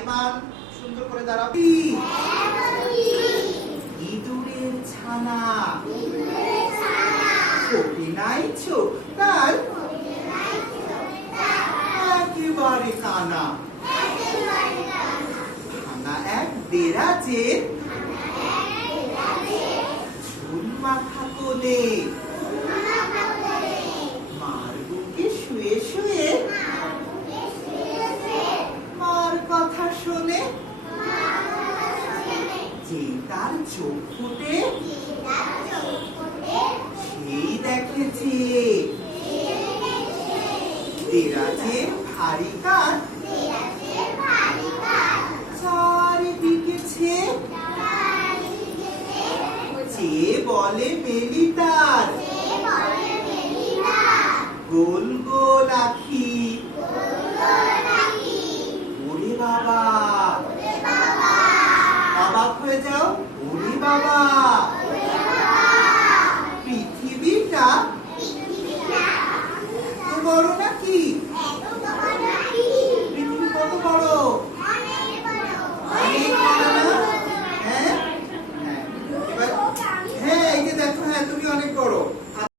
আইমান সুন্দর করে দাঁড়াও। ইঁদুরের ছানা ছোটে নাই ছোট তার একেবারে কানা। ভাঙা এক দেরাজে ঝুল মাথা কোলে মার বুকে শুয়ে শুয়ে মার কথা শোনে। যে তার চোখ ফুটে সেই দেখেছে দেরাজে ভারী কাঠ চারিদিকে ছে যে বলে মেলি তার গোল গোল আখি। ওরে বাবা অবাক হয়ে যাও, ওরে বাবা